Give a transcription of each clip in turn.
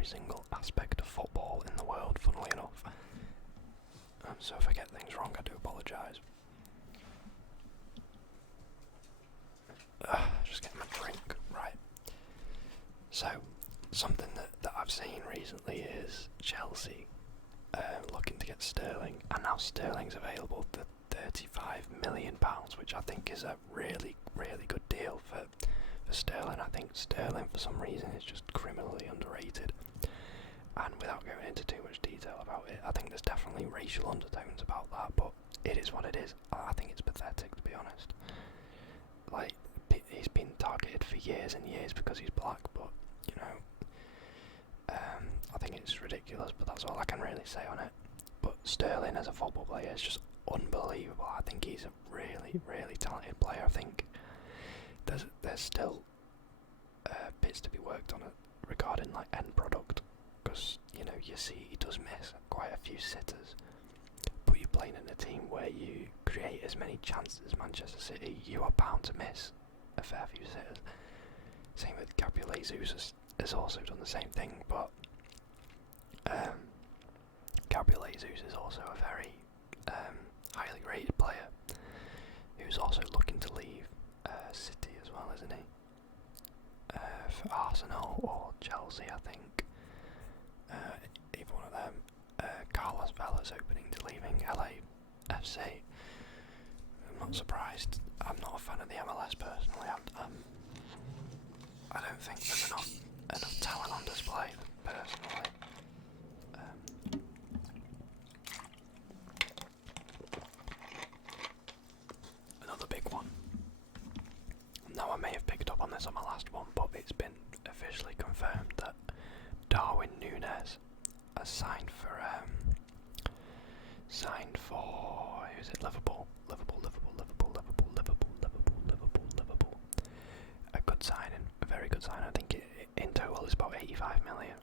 every single aspect of football in the world, funnily enough. So if I get things wrong, I do apologise. Just getting my drink, right. So, something that I've seen recently is Chelsea looking to get Sterling, and now Sterling's available for £35 million, which I think is a really, really good deal for Sterling. I think Sterling, for some reason, is just criminally underrated. And without going into too much detail about it, I think there's definitely racial undertones about that, but it is what it is. I think it's pathetic, to be honest. Like, he's been targeted for years and years because he's black, but, you know, I think it's ridiculous, but that's all I can really say on it. But Sterling as a football player is just unbelievable. I think he's a really, really talented player. I think there's still bits to be worked on regarding like end product, because you know you see he does miss quite a few sitters, but you're playing in a team where you create as many chances as Manchester City, you are bound to miss a fair few sitters. Same with Gabriel Jesus has also done the same thing, but Gabriel Jesus is also a very highly rated player who's also looking to leave City as well, isn't he? For Arsenal or Chelsea, I think. Either one of them. Carlos Vela's opening to leaving LAFC. I'm not surprised. I'm not a fan of the MLS personally. I don't think there's enough talent on display personally. Another big one. Now I may have picked up on this on my last one, but it's been officially confirmed that Darwin Nunez has signed for who's it? Liverpool. A good signing, a very good signing. I think in total it's about 85 million.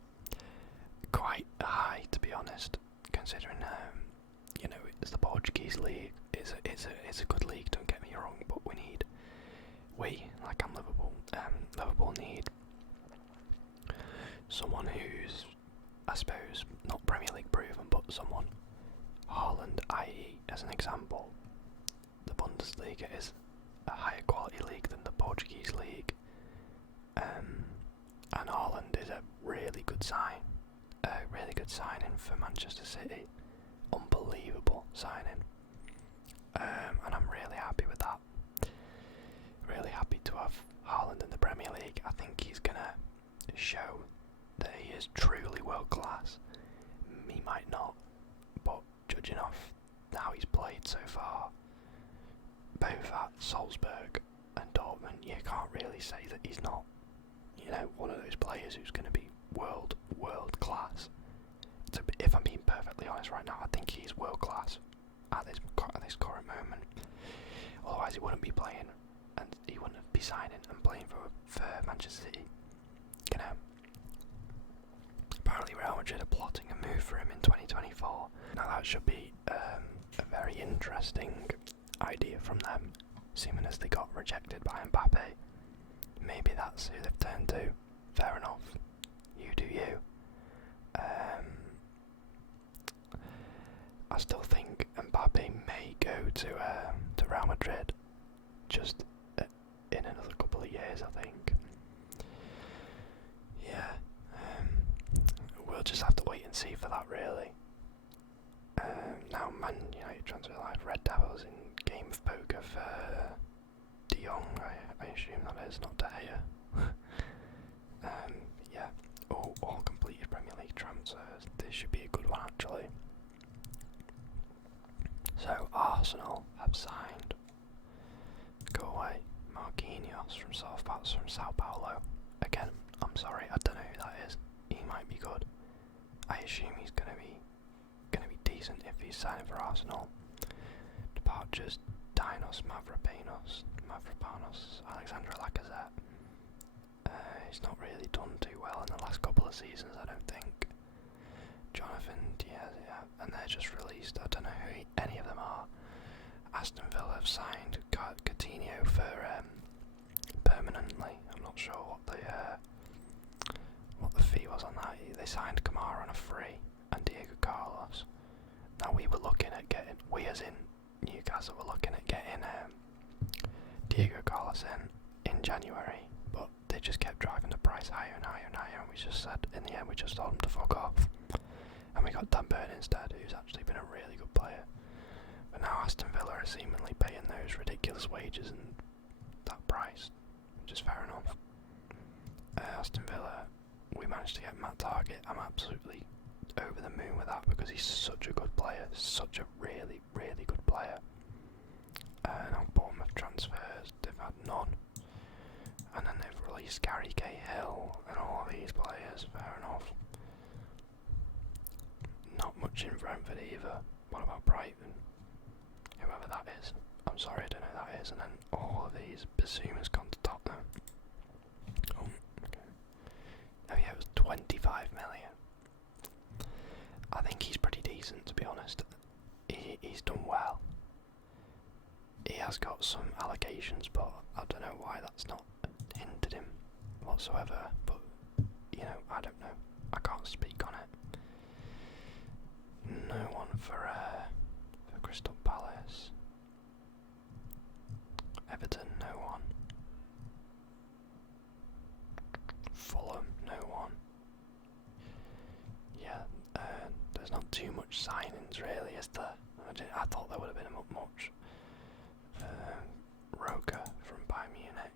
Quite high, to be honest, considering you know, it's the Portuguese league. It's a good league. Don't get me wrong, but I'm Liverpool. Liverpool need someone who's, I suppose, not Premier League proven, but someone. Haaland, i.e., as an example, the Bundesliga is a higher quality league than the Portuguese league, and Haaland is a really good signing for Manchester City. Unbelievable signing, and I'm really happy with that. Really happy to have Haaland in the Premier League. I think he's gonna show that he is truly world class. He might not, but judging off how he's played so far, both at Salzburg and Dortmund, you can't really say that he's not, you know, one of those players who's going to be world class. So if I'm being perfectly honest right now, I think he's world class at this current moment. Otherwise, he wouldn't be playing, and he wouldn't be signing and playing for Manchester City. You know. Apparently, Real Madrid are plotting a move for him in 2024. Now that should be a very interesting idea from them, seeming as they got rejected by Pepe. Maybe that's who they've turned to. Fair enough. You do you. I still think Mbappe may go to Real Madrid just in another couple of years, I think. Yeah, we'll just have to wait and see for that, really. Now, Man United transfer live Red Devils in game of poker for De Jong, I assume that is, not De Gea. Yeah, all completed Premier League transfers. This should be a good one, actually. So, Arsenal have signed, go away, Marquinhos from Sao Paulo. Again, I'm sorry, I don't know who that is. He might be good. I assume he's gonna be decent if he's signing for Arsenal. Departures: Dinos Mavropanos, Alexandra Lacazette. He's not really done too well in the last couple of seasons, I don't think. Jonathan Diaz, yeah, and they're just released. I don't know who any of them are. Aston Villa have signed Coutinho for permanently. I'm not sure what the fee was. was on that. They signed Kamara on a free and Diego Carlos. Now we as in Newcastle were looking at getting Diego Carlos in January, but they just kept driving the price higher and higher and higher, and we just said, in the end, we just told them to fuck off. And we got Darwin instead, who's actually been a really good player. But now Aston Villa are seemingly paying those ridiculous wages and that price, which is fair enough. Aston Villa, we managed to get Matt Target. I'm absolutely over the moon with that because he's such a good player, such a really, really good player. Now Bournemouth transfers, they've had none. And then they've released Gary Cahill and all of these players, fair enough. Not much in Brentford either. What about Brighton? Whoever that is. I'm sorry, I don't know who that is. And then all of these, Basuma's gone to Tottenham. Oh, okay. Oh yeah, it was 25 million. I think he's pretty decent, to be honest. He's done well. He has got some allegations, but I don't know why that's not hindered him whatsoever. But, you know, I don't know. I can't speak on it. No one for Crystal Palace. Everton, no one. Fulham, no one. Yeah, there's not too much signings really, is there? I thought there would have been much. Roca from Bayern Munich.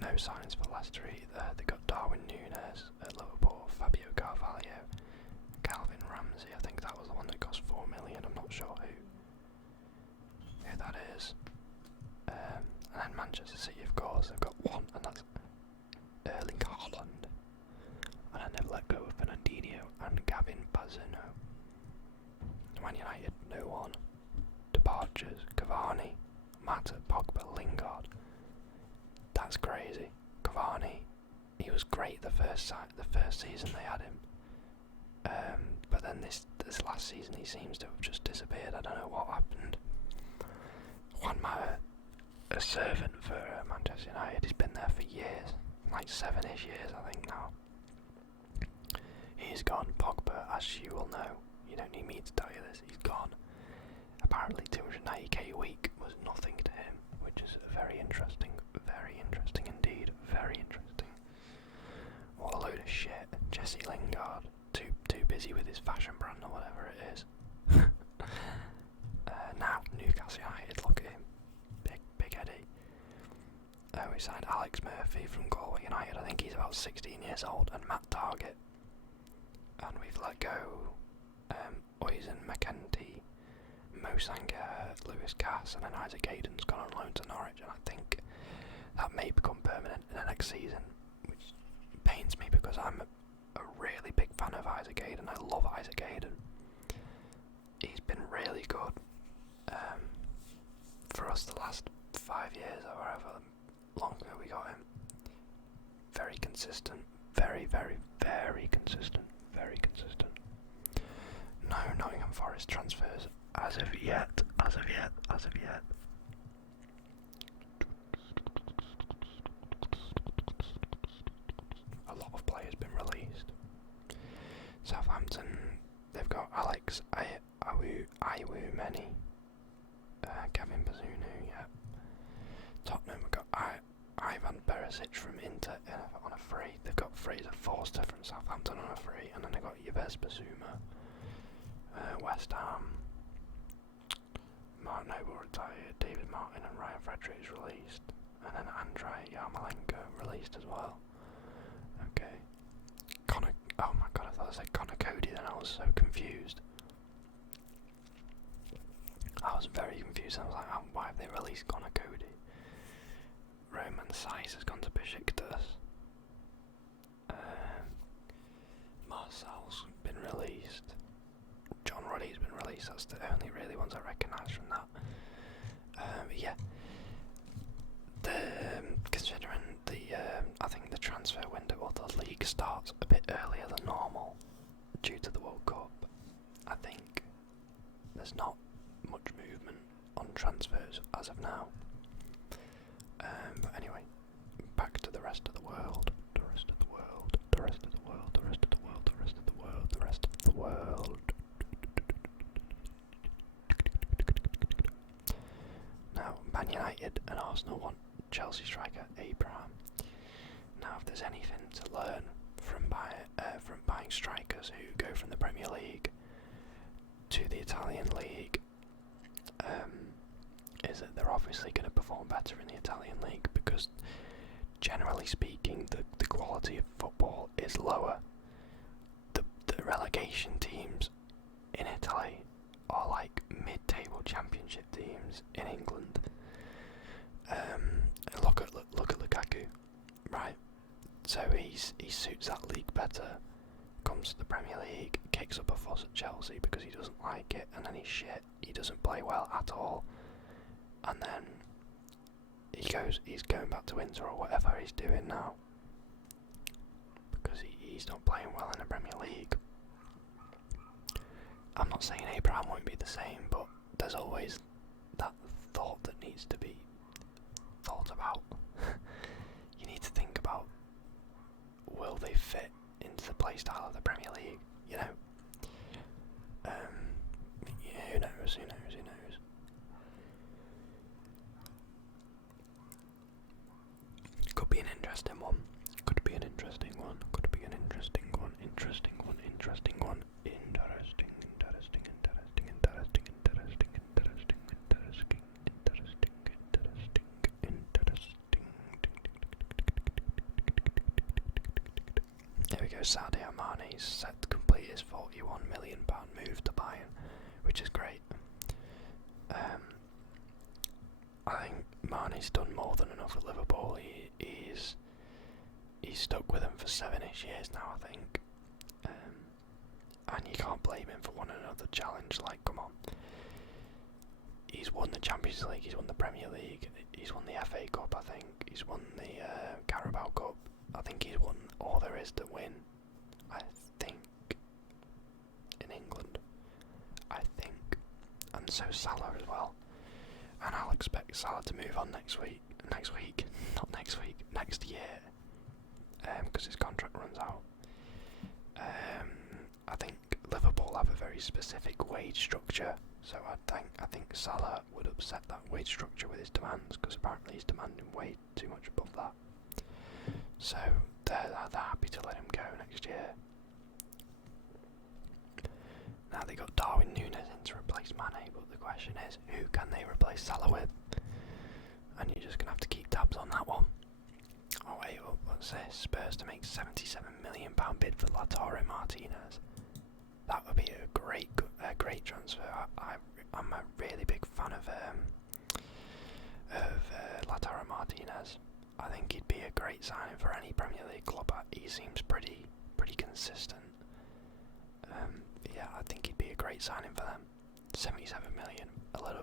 No signings for Leicester either. They got Darwin Nunez at Liverpool, Fabio Carvalho, Calvin Ramsey. I think that was the one that cost 4 million. I'm not sure who that is. And then Manchester City, of course, they've got one, and that's Erling Haaland. And then they've let go of Fernandinho and Gavin Bazunu. Man United, no one. Departures, Cavani, Mata, Pogba, Lingard. That's crazy. Cavani, he was great the first season they had him. But then this last season he seems to have just disappeared. I don't know what happened. Juan Mata, a servant for Manchester United, he's been there for years, like 7-ish years I think now. He's gone. Pogba, as you will know, you don't need me to tell you this, he's gone. Apparently 290k a week was nothing to him, which is very interesting indeed, very interesting. What a load of shit. Jesse Lingard, too busy with his fashion brand or whatever it is. Now Newcastle United, look at him, big Eddie. We signed Alex Murphy from Galway United. I think he's about 16 years old, and Matt Target. And we've let go Oisin McEntee, Mo Sanger, Lewis Cass, and then Isaac Hayden's gone on loan to Norwich, and I think that may become permanent in the next season, which pains me because I'm a really big fan of Isaac Hayden. I love Isaac Hayden. He's been really good for us the last 5 years or however long ago we got him. Very consistent, very, very, very consistent. Very consistent. No Nottingham Forest transfers as of yet. A lot of players been released. Southampton, they've got Alex Iwoomeni, Gavin Bazunu, yeah. Tottenham have got Ivan Perisic from Inter on a free. They've got Fraser Forster from Southampton on a free, and then they've got Yves Basuma, West Ham. Mark Noble retired, David Martin and Ryan Fredericks released, and then Andrei Yarmolenko released as well. Okay. Oh my god, I thought I said Connor Cody then, I was so confused. I was very confused. I was like, why have they released Connor Cody? Roman Saiz has gone to Besiktas. Marcel's been released. John Ruddy's been released. That's the only really ones I recognise from that. Yeah. Considering I think the transfer window or the league starts a bit earlier than normal due to the World Cup, I think there's not much movement on transfers as of now. But anyway, back to the rest of the world. The rest of the world. The rest of the world. The rest of the world. The rest of the world. The rest of the world. Now, Man United and Arsenal want Chelsea striker Abraham. Now, if there's anything to learn from buying strikers who go from the Premier League to the Italian League, is that they're obviously going to perform better in the Italian League because, generally speaking, the quality of football is lower. The relegation teams in Italy are like mid-table championship teams in England. Look at Lukaku, right? So he suits that league better. Comes to the Premier League, kicks up a fuss at Chelsea because he doesn't like it, and then he's shit. He doesn't play well at all, and then he's going back to Inter or whatever he's doing now because he's not playing well in the Premier League. I'm not saying Abraham won't be the same, but there's always that thought that needs to be thought about. You need to think about, will they fit into the play style of the Premier League? You know, who knows? Could be an interesting one. There we go, Sadio Mane's set to complete his £41 million move to Bayern, which is great. I think Mane's done more than enough at Liverpool. He's stuck with them for 7-ish years now, I think. And you can't blame him for wanting another challenge. Like, come on. He's won the Champions League, he's won the Premier League, he's won the FA Cup, I think. He's won the Carabao Cup. I think he's won all there is to win, I think, in England. I think. And so Salah as well. And I'll expect Salah to move on next year, because his contract runs out. I think Liverpool have a very specific wage structure, so I think Salah would upset that wage structure with his demands, because apparently he's demanding way too much above that. So they're happy to let him go next year. Now they got Darwin Nunez in to replace Mane, but the question is, who can they replace Salah with? And you're just going to have to keep tabs on that one. Oh wait, what's this? Spurs to make £77 million bid for Lautaro Martinez. That would be a great transfer. I'm a really big fan of Lautaro Martinez. I think he'd be a great signing for any Premier League club. He seems pretty consistent. Yeah, I think he'd be a great signing for them. 77 million, a little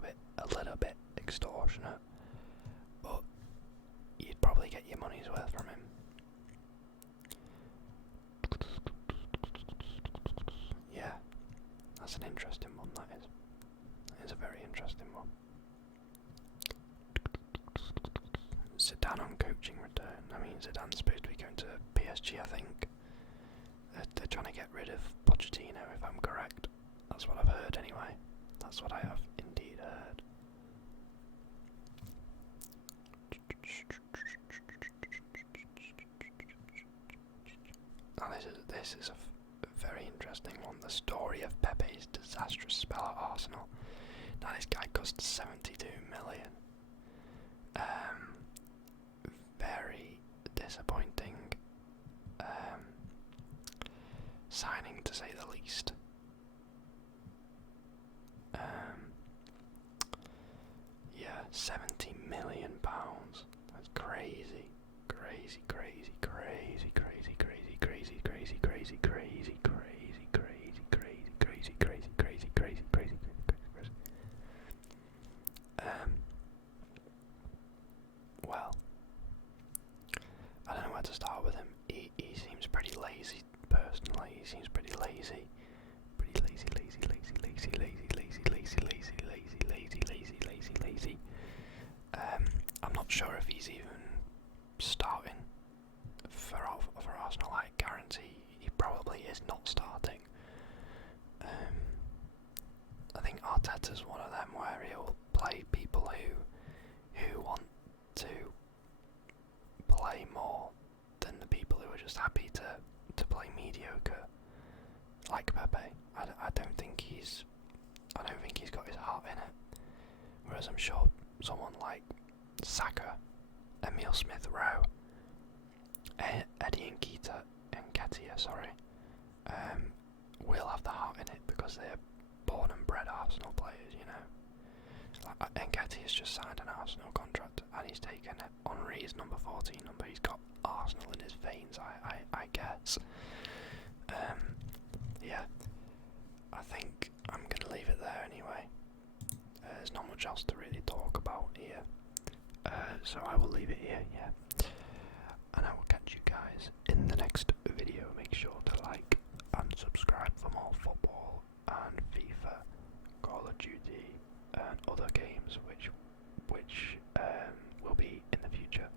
bit extortionate, but you'd probably get your money's worth from him. Yeah, that's an interesting one, that is. That is a very interesting one. Zidane on coaching return. I mean, Zidane's supposed to be going to PSG, I think. They're trying to get rid of Pochettino, if I'm correct. That's what I've heard anyway. That's what I have indeed heard. Now this is a very interesting one. The story of Pepe's disastrous spell at Arsenal. Now this guy cost 72 million. Very disappointing signing, to say the least. Yeah, £70 million. That's crazy. Crazy. Well, I don't know where to start with him. He seems pretty lazy, personally. He seems pretty lazy. Arteta's one of them where he'll play people who want to play more than the people who are just happy to play mediocre, like Pepe. I don't think he's got his heart in it. Whereas I'm sure someone like Saka, Emile Smith-Rowe, Eddie Nketiah, will have the heart in it because they're born and bred Arsenal players, you know. Like, Nketiah's just signed an Arsenal contract and he's taken Henry's number 14 number. He's got Arsenal in his veins, I guess. Yeah, I think I'm going to leave it there anyway. There's not much else to really talk about here. So I will leave it here, yeah. And I will catch you guys in the next video. Make sure to like and subscribe for more football and FIFA, Call of Duty, and other games which will be in the future,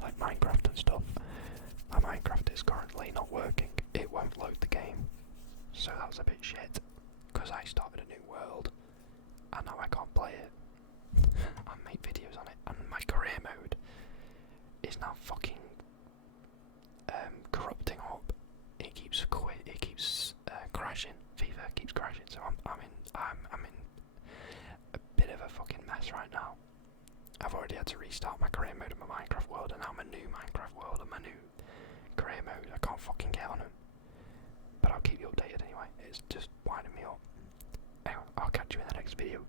like Minecraft and stuff. My Minecraft is currently not working. It won't load the game, so that was a bit shit, because I started a new world and now I can't play it. I make videos on it, and my career mode is now fucking corrupting up. It keeps crashing. FIFA keeps crashing, so I'm in a bit of a fucking mess right now. I've already had to restart my career mode in my Minecraft world, and now my new Minecraft world and my new career mode, I can't fucking get on them. But I'll keep you updated anyway. It's just winding me up. Anyway, I'll catch you in the next video.